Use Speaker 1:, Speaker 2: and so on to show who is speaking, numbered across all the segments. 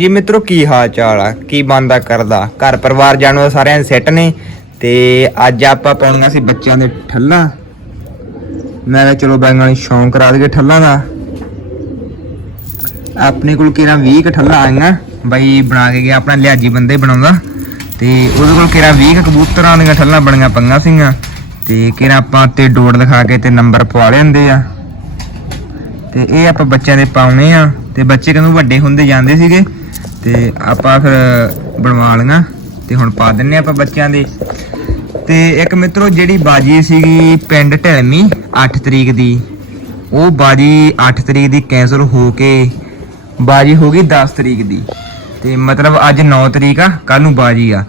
Speaker 1: ਜੀ ਮਿੱਤਰੋ, ਕੀ ਹਾਲ ਚਾਲ ਆ? ਕੀ ਬੰਦਾ ਕਰਦਾ? ਘਰ ਪਰਿਵਾਰ ਜਾਣੋ, ਸਾਰਿਆਂ ਦੇ ਸੈੱਟ ਨੇ। ਤੇ ਅੱਜ ਆਪਾਂ ਪਾਉਣੀਆਂ ਸੀ ਬੱਚਿਆਂ ਦੇ ਠੱਲਾਂ। ਮੈਂ ਕਿਹਾ ਚਲੋ ਬੈਂਗਾਂ ਨੂੰ ਸ਼ੌਂਕ ਕਰਾ ਦਈਏ ਠੱਲਾਂ ਦਾ। ਆਪਣੇ ਕੋਲ ਕਿਹੜਾ 20 ਕ ਠੱਲਾਂ ਆਈਆਂ? ਬਾਈ ਬਣਾ ਕੇ ਗਿਆ, ਆਪਣਾ ਲਿਆਜੀ ਬੰਦੇ ਬਣਾਉਂਦਾ। ਤੇ ਉਹਦੇ ਕੋਲ ਕਿਹੜਾ 20 ਕੁ ਕਬੂਤਰਾਂ ਦੀਆਂ ਠੱਲਾਂ ਬਣੀਆਂ ਪੰਗਾਂ ਸੀਗੀਆਂ। ਤੇ ਕਿਹੜਾ ਆਪਾਂ ਤੇ ਡੋੜ ਦਿਖਾ ਕੇ ਤੇ ਨੰਬਰ ਪਵਾ ਲੈਂਦੇ ਆ। ਤੇ ਇਹ ਆਪਾਂ ਬੱਚਿਆਂ ਦੇ ਪਾਉਣੇ ਆ। ਤੇ ਬੱਚੇ ਕਹਿੰਦੇ ਵੱਡੇ ਹੁੰਦੇ ਜਾਂਦੇ ਸੀਗੇ? ਤੇ ਆਪਾਂ ਫਿਰ ਬਣਵਾ ਲਈਆਂ ਤੇ ਹੁਣ ਪਾ ਦਿੰਨੇ ਆਪਾਂ ਬੱਚਿਆਂ ਦੇ। ਤੇ ਇੱਕ ਮਿੱਤਰੋ, ਜਿਹੜੀ ਬਾਜੀ ਸੀਗੀ ਪਿੰਡ ਢਲਮੀ 8 ਤਰੀਕ ਦੀ, ਉਹ ਬਾਜੀ 8 ਤਰੀਕ ਦੀ ਕੈਂਸਲ ਹੋ ਕੇ ਬਾਜੀ ਹੋ ਗਈ 10 ਤਰੀਕ ਦੀ। ਤੇ ਮਤਲਬ ਅੱਜ 9 ਤਰੀਕ ਆ ਕੱਲ ਨੂੰ ਬਾਜੀ ਆ।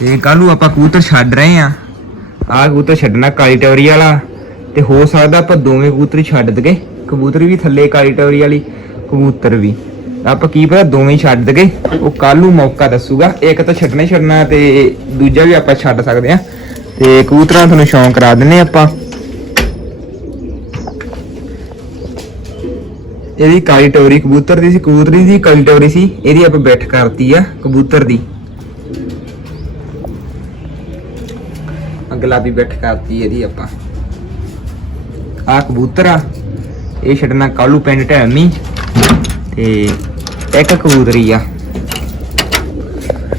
Speaker 1: ਤੇ ਕੱਲ ਨੂੰ ਆਪਾਂ ਕਬੂਤਰ ਛੱਡ ਰਹੇ ਆ। ਆਹ ਕਬੂਤਰ ਛੱਡਣਾ ਕਾਲੀ ਟੋਰੀ ਵਾਲਾ। ਤੇ ਹੋ ਸਕਦਾ ਆਪਾਂ ਦੋਵੇਂ ਕਬੂਤਰ ਛੱਡ ਦਗੇ ਕਬੂਤਰ ਵੀ ਥੱਲੇ ਕਾਲੀ ਟੋਰੀ ਵਾਲੀ, ਕਬੂਤਰ ਵੀ। ਆਪਾਂ ਕੀ ਪਤਾ ਦੋਵੇਂ ਛੱਡ ਦਗੇ। ਉਹ ਕੱਲ ਨੂੰ ਮੌਕਾ ਦੱਸੂਗਾ। ਇੱਕ ਤਾਂ ਛੱਡਣਾ ਹੀ ਛੱਡਣਾ ਤੇ ਦੂਜਾ ਵੀ ਆਪਾਂ ਛੱਡ ਸਕਦੇ ਆ ਤੇ ਕਬੂਤਰਾਂ ਤੁਹਾਨੂੰ ਸ਼ੌਂਕ ਕਰਾ ਦਿੰਨੇ ਆਪਾਂ। ਇਹਦੀ ਕਾਲੀ ਟੋਰੀ ਕਬੂਤਰ ਦੀ ਸੀ, ਕਬੂਤਰੀ ਦੀ ਕਾਲੀ ਟੋਰੀ ਸੀ, ਇਹਦੀ ਆਪਾਂ ਬੈਠ ਕਰਤੀ ਆ ਕਬੂਤਰ ਦੀ। ਗੁਲਾਬੀ ਬੈਠ ਕਰਤੀ ਇਹਦੀ ਆਪਾਂ। ਆ ਕਬੂਤਰ ਆ, ਇਹ ਛੱਡਣਾ ਕਾਲੂ ਪਿੰਡ ਢੈਮੀ ਤੇ ਇੱਕ ਕਬੂਤਰੀ ਆ।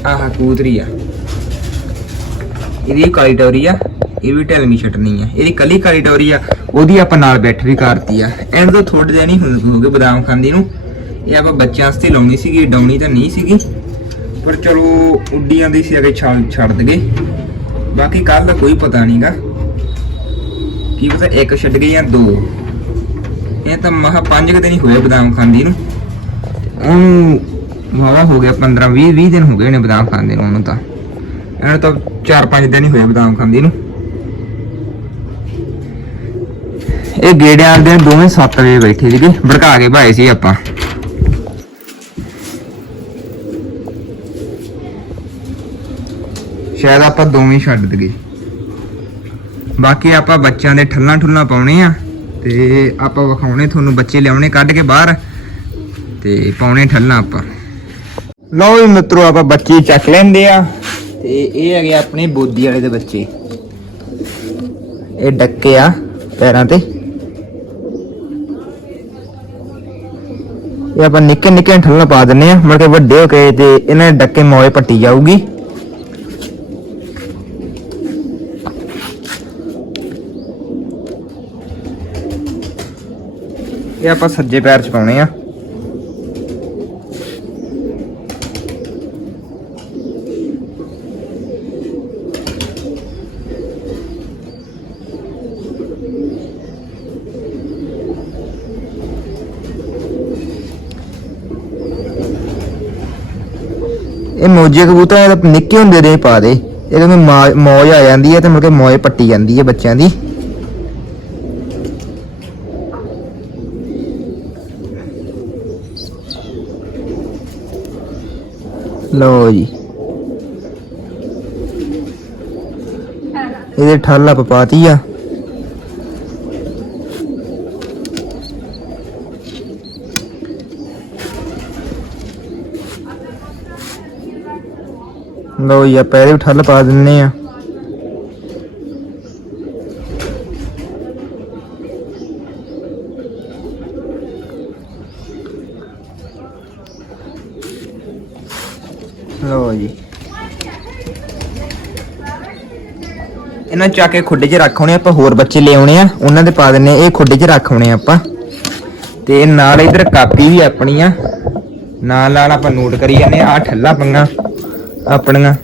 Speaker 1: ਆਹ ਕਬੂਤਰੀ ਆ। ਇਹਦੀ ਕਾਲੀ ਟੋਰੀ ਆ, ਇਹ ਵੀ ਢਲਮੀ ਛੱਡਣੀ ਆ। ਇਹਦੀ ਕੱਲੀ ਕਾਲੀ ਟੋਰੀ ਆ, ਉਹਦੀ ਆਪਾਂ ਨਾਲ ਬੈਠ ਵੀ ਕਰਤੀ ਆ। ਐਂਡ ਤੋਂ ਥੋੜੇ ਦਿਨ ਹੀ ਹੋਗੇ ਬਦਾਮ ਖਾਂਦੀ ਨੂੰ। ਇਹ ਆਪਾਂ ਬੱਚਿਆਂ ਵਾਸਤੇ ਲਾਉਣੀ ਸੀਗੀ ਡਾਉਣੀ ਤਾਂ ਨਹੀਂ ਸੀਗੀ। ਪਰ ਚਲੋ ਉੱਡੀ ਜਾਂਦੀ ਸੀ, ਅਗੇ ਛੱਡ ਛੱਡ ਦਗੇ ਬਾਕੀ ਕੱਲ ਦਾ ਕੋਈ ਪਤਾ ਨਹੀਂਗਾ ਕੀ ਪਤਾ, ਇੱਕ ਛੱਡ ਗਈ ਜਾਂ ਦੋ। ਇਹ ਤਾਂ ਮਹਾ ਪੰਜ ਕੁ ਦਿਨ ਹੀ ਹੋਏ ਬਦਾਮ ਖਾਂਦੀ ਨੂੰ। ਉਹਨੂੰ ਵਾਵਾ ਹੋ ਗਿਆ 15 20 20 ਦਿਨ ਹੋ ਗਏ ਨੇ ਬਦਾਮ ਖਾਂਦੇ ਨੂੰ ਉਹਨੂੰ ਤਾਂ। ਇਹਨੂੰ ਤਾਂ 4-5 ਦਿਨ ਹੀ ਹੋਏ ਬਦਾਮ ਖਾਂਦੀ ਨੂੰ। ਇਹ ਗੇੜਿਆਂ ਦੇ ਦੋਵੇਂ 7 ਵਜੇ ਬੈਠੇ ਸੀਗੇ, ਭੜਕਾ ਕੇ ਭਾਏ ਸੀ ਆਪਾਂ। ਸ਼ਾਇਦ ਆਪਾਂ ਦੋਵੇਂ ਛੱਡ ਦਗੇ ਬਾਕੀ ਆਪਾਂ ਬੱਚਿਆਂ ਦੇ ਠੱਲਾਂ ਠੁੱਲਾਂ ਪਾਉਣੇ ਆ ਤੇ ਆਪਾਂ ਵਿਖਾਉਣੇ ਤੁਹਾਨੂੰ ਬੱਚੇ ਲਿਆਉਣੇ, ਕੱਢ ਕੇ ਬਾਹਰ। ਤੇ ਪਾਉਣੇ ਠੱਲਾਂ ਆਪਾਂ। ਲਓ ਵੀ ਮਿੱਤਰੋ, ਆਪਾਂ ਬੱਚੇ ਚੱਕ ਲੈਂਦੇ ਆ। ਤੇ ਇਹ ਹੈਗੇ ਆਪਣੇ ਬੋਦੀ ਵਾਲੇ ਦੇ ਬੱਚੇ। ਇਹ ਡੱਕੇ ਆ ਪੈਰਾਂ ਤੇ। ਇਹ ਆਪਾਂ ਨਿੱਕੇ ਨਿੱਕੇ ਠੱਲਾਂ ਪਾ ਦਿੰਨੇ ਆ। ਮੁੜ ਕੇ ਵੱਡੇ ਹੋ ਕੇ ਤੇ ਇਹਨਾਂ ਦੇ ਡੱਕੇ ਮੋਏ ਪੱਟੀ ਜਾਊਗੀ। ਇਹ ਆਪਾਂ ਸੱਜੇ ਪੈਰ ਚ ਪਾਉਣੇ ਆ। ਇਹ ਮੋਜੇ ਕਬੂਤਰ ਇਹ ਨਿੱਕੇ ਹੁੰਦੇ ਦੇ ਪਾ ਦੇ। ਇਹਦੇ ਵਿੱਚ ਮੌਜ ਆ ਜਾਂਦੀ ਹੈ ਤੇ ਮੁੜ ਕੇ ਮੌਜ ਪੱਟੀ ਜਾਂਦੀ ਹੈ ਬੱਚਿਆਂ ਦੀ। ਲਓ ਜੀ। ਇਹਦੇ ਠਾਲਾ ਪਪਾਤੀ ਆ। ਲਓ ਜੀ ਆਪਾਂ ਇਹਦੇ ਵੀ ਠੱਲ ਪਾ ਦਿੰਨੇ ਆ। ਲਓ ਜੀ। ਇਹਨਾਂ ਨੂੰ ਚੱਕ ਕੇ ਖੁੱਡੇ 'ਚ ਰੱਖਉਣੇ ਆਪਾਂ ਹੋਰ ਬੱਚੇ ਲੈ ਆਉਣੇ ਆ। ਉਹਨਾਂ ਦੇ ਪਾ ਦਿੰਨੇ ਇਹ ਖੁੱਡੇ 'ਚ ਰੱਖ ਰੱਖਉਣੇ ਆਪਾਂ। ਤੇ ਨਾਲ ਇਧਰ ਕਾਪੀ ਵੀ ਆਪਣੀ ਆ। ਨਾਲ ਨਾਲ ਆਪਾਂ ਨੋਟ ਕਰੀ ਜਾਂਦੇ ਆ, ਆਹ ਠੱਲਾ ਪੰਗਾ। ਆਪਣੀਆਂ।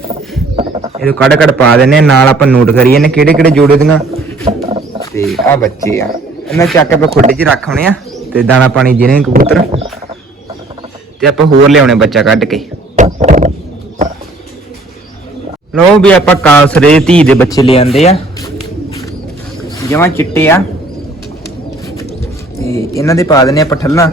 Speaker 1: ਇਹਨੂੰ ਕੱਢ ਕੱਢ ਪਾ ਦਿੰਨੇ ਆ, ਨਾਲ ਆਪਾਂ ਨੋਟ ਕਰੀ ਜਾਂਦੇ ਕਿਹੜੇ ਕਿਹੜੇ ਜੋੜੇ ਦੀਆਂ। ਤੇ ਆ ਬੱਚੇ ਆ। ਇਹਨਾਂ ਚੱਕ ਕੇ ਆਪਾਂ ਖੁੱਡੇ 'ਚ ਰੱਖ ਆਉਣੇ ਆ ਤੇ ਦਾਣਾ ਪਾਣੀ ਜਿਹਨੇ ਕਬੂਤਰ। ਤੇ ਆਪਾਂ ਹੋਰ ਲਿਆਉਣੇ ਬੱਚਾ ਕੱਢ ਕੇ। ਲੋ ਵੀ ਆਪਾਂ ਕਾਲਸਰੇ ਧੀ ਦੇ ਬੱਚੇ ਲੈ ਆ। ਜਮਾ ਚਿੱਟੇ ਆ। ਤੇ ਇਹਨਾਂ ਦੇ ਪਾ ਦਿੰਨੇ ਆਪਾਂ ਠੱਲਾਂ।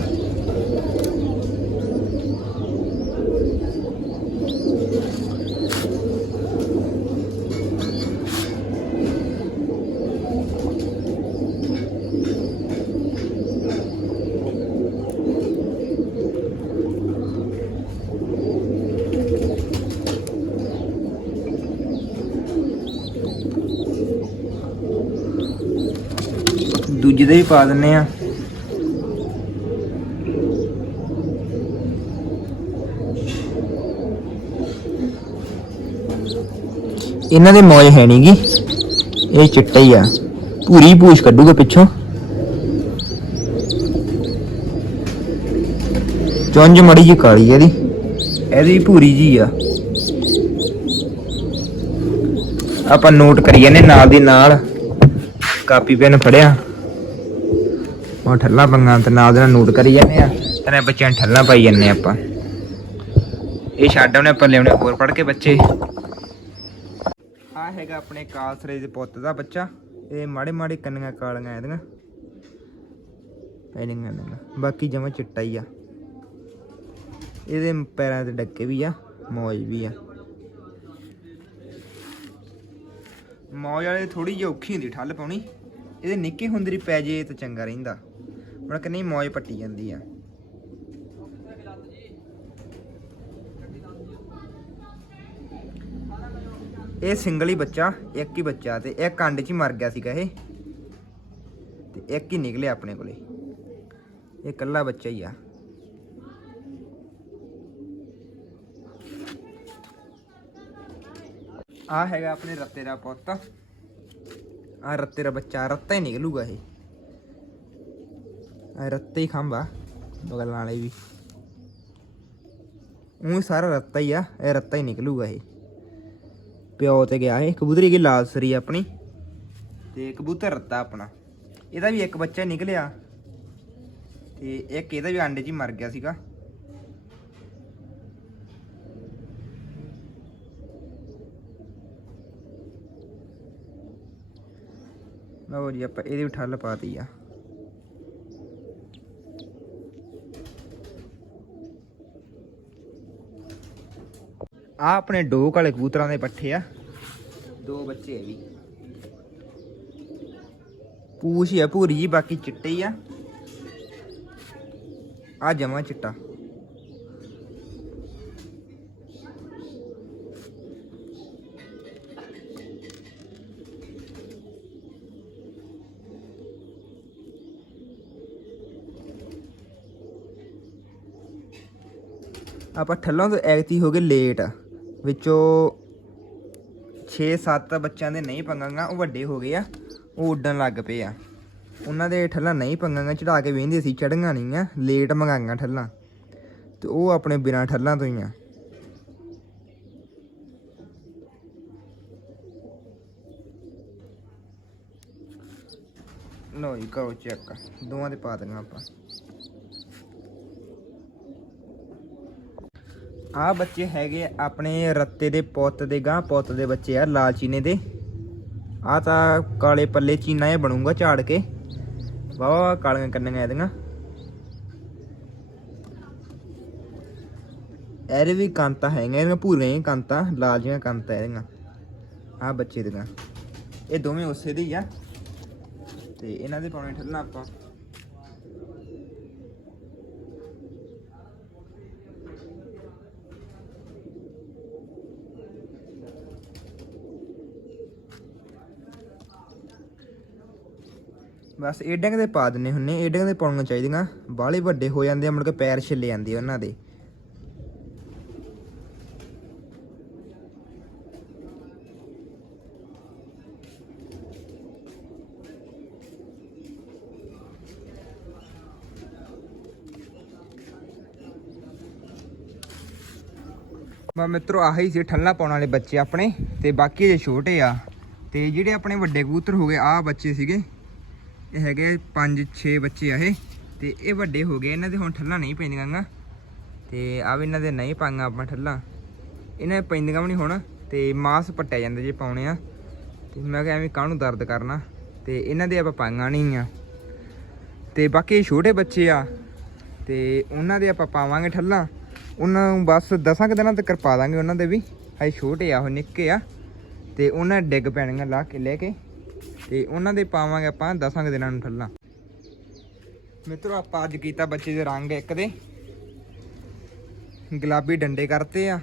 Speaker 1: ਦੂਜੇ ਦੇ ਪਾ ਦਿੰਨੇ ਆ। ਇਹਨਾਂ ਦੇ ਮੌਜ ਹੈ ਨਹੀਂਗੀ ਇਹ ਚਿੱਟਾ ਹੀ ਆ। ਪੂਰੀ ਪੂਛ ਕੱਢੂਗਾ ਪਿੱਛੋਂ। ਚੁੰਝ ਮੜੀ ਜੀ ਕਾਲੀ ਇਹਦੀ। ਇਹਦੀ ਭੂਰੀ ਜੀ ਆ। ਆਪਾਂ ਨੋਟ ਕਰੀ ਜਾਂਦੇ ਨਾਲ ਦੀ ਨਾਲ। ਕਾਪੀ ਪੈਨ ਫੜਿਆ। ਉਹ ਠੱਲਾ ਪੰਗਾ ਤੇ ਨਾਲ ਦੇ ਨਾਲ ਨੋਟ ਕਰੀ ਜਾਂਦੇ ਆ, ਤੇ ਬੱਚਿਆਂ ਨੂੰ ਠੱਲਾ ਪਾਈ ਜਾਂਦੇ ਆਪਾਂ। ਇਹ ਛੱਡ ਆਉਣੇ, ਆਪਾਂ ਲਿਆਉਣੇ ਹੋਰ ਪੜ ਕੇ ਬੱਚੇ। ਆ ਹੈਗਾ ਆਪਣੇ ਕਾਲਸਰੇ ਦੇ ਪੁੱਤ ਦਾ ਬੱਚਾ, ਇਹ ਮਾੜੇ ਮਾੜੇ ਕੰਨੀਆਂ ਕਾਲੀਆਂ ਇਹਦੀਆਂ। ਪਹਿਲੀਆਂ ਨੇ ਬਾਕੀ ਜਮਾ ਚਿੱਟਾ ਹੀ ਆ। ਇਹਦੇ ਪੈਰਾਂ ਤੇ ਡੱਕੇ ਵੀ ਆ, ਮੌਜ ਵੀ ਆ। ਮੌਜ ਵਾਲੇ ਥੋੜੀ ਜਿਹੀ ਔਖੀ ਹੁੰਦੀ, ਠੱਲ ਪਾਉਣੀ। ਇਹਦੇ ਨਿੱਕੇ ਹੁੰਦੇ ਪੈ ਜੇ ਤਾਂ ਚੰਗਾ ਰਹਿੰਦਾ। ਹੁਣ ਕਿ ਮੌਜ ਪੱਟੀ ਜਾਂਦੀ ਆ। ਇਹ ਸਿੰਗਲ ਹੀ ਬੱਚਾ, ਇੱਕ ਹੀ ਬੱਚਾ ਤੇ ਇਹ ਅੰਡ 'ਚ ਹੀ ਮਰ ਗਿਆ ਸੀਗਾ ਇਹ। ਤੇ ਇੱਕ ਹੀ ਨਿਕਲਿਆ ਆਪਣੇ ਕੋਲੇ। ਇਹ ਇਕੱਲਾ ਬੱਚਾ ਹੀ ਆ। ਆ ਹੈਗਾ ਆਪਣੇ ਰੱਤੇ ਦਾ ਪੁੱਤ। ਆ ਰੱਤੇ ਦਾ ਬੱਚਾ, ਰੱਤਾ ਹੀ ਨਿਕਲੂਗਾ ਇਹ। ਰੱਤੇ ਹੀ ਖੰਭਾ ਬਗਲ ਨਾਲੇ ਵੀ ਉਹ ਸਾਰਾ ਰੱਤਾ ਹੀ ਆ ਇਹ ਰੱਤਾ ਹੀ ਨਿਕਲੂਗਾ ਇਹ ਪਿਓ ਤੇ ਗਿਆ ਇਹ ਕਬੂਤਰੀ ਕੀ ਲਾਲਸਰੀ ਆਪਣੀ ਤੇ ਕਬੂਤਰ ਰੱਤਾ ਆਪਣਾ ਇਹਦਾ ਵੀ ਇੱਕ ਬੱਚਾ ਨਿਕਲਿਆ ਤੇ ਇੱਕ ਇਹਦਾ ਵੀ ਅੰਡੇ 'ਚ ਹੀ ਮਰ ਗਿਆ ਸੀਗਾ ਲਓ ਜੀ ਆਪਾਂ ਇਹਦੀ ਵੀ ਠੱਲ ਪਾਤੀ ਆ ਆ ਆਪਣੇ ਡੋਕ ਵਾਲੇ ਕਬੂਤਰਾਂ ਦੇ ਪੱਠੇ ਆ। ਦੋ ਬੱਚੇ ਆ ਵੀ ਪੂਛ ਹੀ ਆ ਪੂਰੀ ਜੀ ਬਾਕੀ ਚਿੱਟੇ ਹੀ ਆ। ਆ ਜਮਾ ਚਿੱਟਾ। ਆਪਾਂ ਠੱਲੋਂ ਤੋਂ ਐਗਤੀ ਹੋ ਗਏ ਲੇਟ ਵਿੱਚੋਂ 6-7 ਬੱਚਿਆਂ ਦੇ ਨਹੀਂ ਪੰਗਾਂਗਾ, ਉਹ ਵੱਡੇ ਹੋ ਗਏ ਆ, ਉਹ ਉੱਡਣ ਲੱਗ ਪਏ ਆ। ਉਹਨਾਂ ਦੇ ਠੱਲਾਂ ਨਹੀਂ ਪੰਗਾਂਗਾ, ਚੜਾ ਕੇ ਵੇਂਦੇ ਸੀ ਚੜੀਆਂ ਨਹੀਂ ਆ, ਲੇਟ ਮੰਗਾਈਆਂ ਠੱਲਾਂ। ਤੇ ਉਹ ਆਪਣੇ ਬਿਨਾਂ ਠੱਲਾਂ ਤੋਂ ਹੀ ਆ। ਲੋ ਜੀ, ਕਰੋ ਚੈੱਕ ਦੋਵਾਂ ਦੇ ਪਾ ਦਾਂਗਾ ਆਪਾਂ। ਆ ਬੱਚੇ ਹੈਗੇ ਆਪਣੇ ਰੱਤੇ ਦੇ ਪੁੱਤ ਦੇ ਗਾਂ ਪੁੱਤ ਦੇ ਬੱਚੇ ਆ, ਲਾਲ ਚੀਨੇ ਦੇ। ਆ ਤਾਂ ਕਾਲੇ ਪੱਲੇ ਚੀਨਾ ਇਹ ਬਣੂਗਾ ਝਾੜ ਕੇ। ਵਾਵਾ ਕਾਲੀਆਂ ਕੰਨੀਆਂ ਇਹਦੀਆਂ। ਇਹਦੇ ਵੀ ਕਾਂਤਾ ਹੈਗੀਆਂ, ਇਹਦੀਆਂ ਭੂਰੀਆਂ ਹੀ ਕਾਂਤਾ, ਲਾਲ ਜਿਹੀਆਂ ਕਾਂਤਾ ਇਹਦੀਆਂ। ਆ ਬੱਚੇ ਦੀਆਂ। ਇਹ ਦੋਵੇਂ ਉਸੇ ਦੇ ਹੀ ਆ। ਤੇ ਇਹਨਾਂ ਦੇ ਪਾਉਣੇ ਠੱਲਾਂ ਆਪਾਂ। ਬਸ ਏਡਾਂ ਦੇ ਪਾ ਦਿੰਨੇ ਹੁੰਨੇ ਏਡਾਂ ਦੇ ਪਾਉਣੀਆਂ ਚਾਹੀਦੀਆਂ। ਬਾਹਲੇ ਵੱਡੇ ਹੋ ਜਾਂਦੇ ਆ, ਮੁੜ ਕੇ ਪੈਰ ਛਿੱਲੇ ਜਾਂਦੇ ਆ ਉਹਨਾਂ ਦੇ। ਬਾ ਮਿੱਤਰੋ, ਆਹੀ ਸੀ ਠੱਲਾ ਪਾਉਣ ਵਾਲੇ ਬੱਚੇ ਆਪਣੇ, ਤੇ ਬਾਕੀ ਜੇ ਛੋਟੇ ਆ। ਤੇ ਜਿਹੜੇ ਆਪਣੇ ਵੱਡੇ ਕਬੂਤਰ ਹੋ ਗਏ ਆ ਬੱਚੇ ਸੀਗੇ। ਇਹ ਹੈਗੇ 5-6 ਬੱਚੇ ਆ ਇਹ। ਤੇ ਇਹ ਵੱਡੇ ਹੋ ਗਏ, ਇਹਨਾਂ ਦੇ ਹੁਣ ਠੱਲਾਂ ਨਹੀਂ ਪੈਂਦੀਆਂ ਗਾ। ਤੇ ਆ ਵੀ ਇਹਨਾਂ ਦੇ ਨਹੀਂ ਪਾਈਆਂ ਆਪਾਂ ਠੱਲਾਂ। ਇਹਨਾਂ ਦੇ ਪੈਂਦੀਆਂ ਵੀ ਨਹੀਂ ਹੁਣ, ਤੇ ਮਾਸ ਪੱਟਿਆ ਜਾਂਦਾ ਜੇ ਪਾਉਣੇ ਆ। ਤੇ ਮੈਂ ਕਿਹਾ ਐਵੇਂ ਕਾਹਨੂੰ ਦਰਦ ਕਰਨਾ? ਤੇ ਇਹਨਾਂ ਦੇ ਆਪਾਂ ਪਾਈਆਂ ਨਹੀਂ ਆ। ਤੇ ਬਾਕੀ ਛੋਟੇ ਬੱਚੇ ਆ। ਤੇ ਉਹਨਾਂ ਦੇ ਆਪਾਂ ਪਾਵਾਂਗੇ ਠੱਲਾਂ। ਉਹਨਾਂ ਨੂੰ ਬਸ ਦਸਾਂ ਕੁ ਦਿਨਾਂ ਤੱਕ ਪਾ ਦਾਂਗੇ ਉਹਨਾਂ ਦੇ ਵੀ। ਹਜੇ ਛੋਟੇ ਆ, ਉਹ ਨਿੱਕੇ ਆ। ਤੇ ਉਹਨਾਂ ਡਿੱਗ ਪੈਣੀਆਂ ਲਾ ਕੇ, ਲੈ ਕੇ। ਤੇ ਉਹਨਾਂ ਦੇ ਪਾਵਾਂਗੇ ਆਪਾਂ ਦਸਾਂ ਕੁ ਦਿਨਾਂ ਨੂੰ ਠੱਲਾਂ। ਮਿੱਤਰੋ, ਆਪਾਂ ਅੱਜ ਕੀਤਾ ਬੱਚੇ ਦੇ ਰੰਗ ਇੱਕ ਦੇ। ਗੁਲਾਬੀ ਡੰਡੇ ਕਰਤੇ ਆ।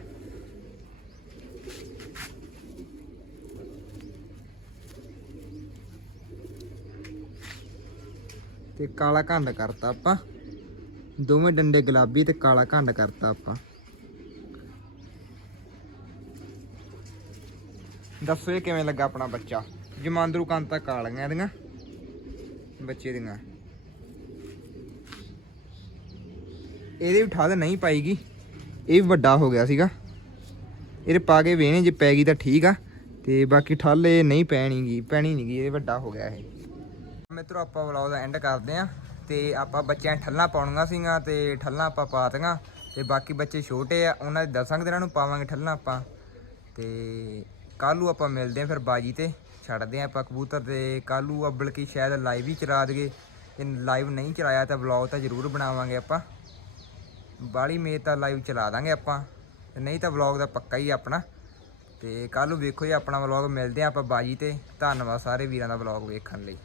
Speaker 1: ਤੇ ਕਾਲਾ ਘੰਡ ਕਰਤਾ ਆਪਾਂ। ਦੋਵੇਂ ਡੰਡੇ ਗੁਲਾਬੀ ਤੇ ਕਾਲਾ ਘੰਡ ਕਰਤਾ ਆਪਾਂ। ਦੱਸੋ ਇਹ ਕਿਵੇਂ ਲੱਗਾ ਆਪਣਾ ਬੱਚਾ? ਜਮਾਂਦਰੂ ਕੰਤਾ ਕਾਲੀਆਂ ਇਹਦੀਆਂ, ਬੱਚੇ ਦੀਆਂ। ਇਹਦੇ ਵੀ ਠਾਦ ਨਹੀਂ ਪਾਈਗੀ, ਇਹ ਵੀ ਵੱਡਾ ਹੋ ਗਿਆ ਸੀਗਾ। ਇਹਦੇ ਪਾ ਕੇ ਵੇਣੇ ਜੇ ਪੈ ਗਈ ਤਾਂ ਠੀਕ ਆ, ਤੇ ਬਾਕੀ ਠੱਲ ਇਹ ਨਹੀਂ ਪੈਣੀਗੀ, ਪੈਣੀ ਨਹੀਂਗੀ ਇਹ ਵੱਡਾ ਹੋ ਗਿਆ ਇਹ। ਮਿੱਤਰੋ, ਆਪਾਂ ਵਲੌਗ ਦਾ ਐਂਡ ਕਰਦੇ ਆ, ਤੇ ਆਪਾਂ ਬੱਚਿਆਂ ਠੱਲਾਂ ਪਾਉਣੀਆਂ ਸੀਗਾ ਤੇ ਠੱਲਾਂ ਆਪਾਂ ਪਾਤੀਆਂ ਤੇ ਬਾਕੀ ਬੱਚੇ ਛੋਟੇ ਆ, ਉਹਨਾਂ ਦੇ ਦਸਾਂ ਕੁ ਦਿਨਾਂ ਨੂੰ ਪਾਵਾਂਗੇ ਠੱਲਾਂ ਆਪਾਂ। ਤੇ ਕੱਲ੍ਹ ਨੂੰ ਆਪਾਂ ਮਿਲਦੇ ਆ ਫਿਰ ਬਾਜੀ ਤੇ। ਛੱਡਦੇ ਆ ਆਪਾਂ ਕਬੂਤਰ ਤੇ। ਕੱਲ੍ਹ ਨੂੰ ਅੱਬਲ ਕੀ ਸ਼ਾਇਦ ਲਾਈਵ ਹੀ ਚਲਾ ਦਈਏ ਜੇ ਲਾਈਵ ਨਹੀਂ ਚਲਾਇਆ ਤਾਂ ਵਲੌਗ ਤਾਂ ਜ਼ਰੂਰ ਬਣਾਵਾਂਗੇ ਆਪਾਂ। ਬਾਲੀ ਮੇ ਤਾਂ ਲਾਈਵ ਚਲਾ ਦਾਂਗੇ ਆਪਾਂ। ਨਹੀਂ ਤਾਂ ਵਲੌਗ ਦਾ ਪੱਕਾ ਹੀ ਆਪਣਾ। ਤੇ ਕੱਲ ਨੂੰ ਵੇਖੋ ਜੀ ਆਪਣਾ ਵਲੌਗ ਮਿਲਦੇ ਆ ਆਪਾਂ ਬਾਜੀ ਤੇ। ਧੰਨਵਾਦ ਸਾਰੇ ਵੀਰਾਂ ਦਾ ਵਲੌਗ ਵੇਖਣ ਲਈ।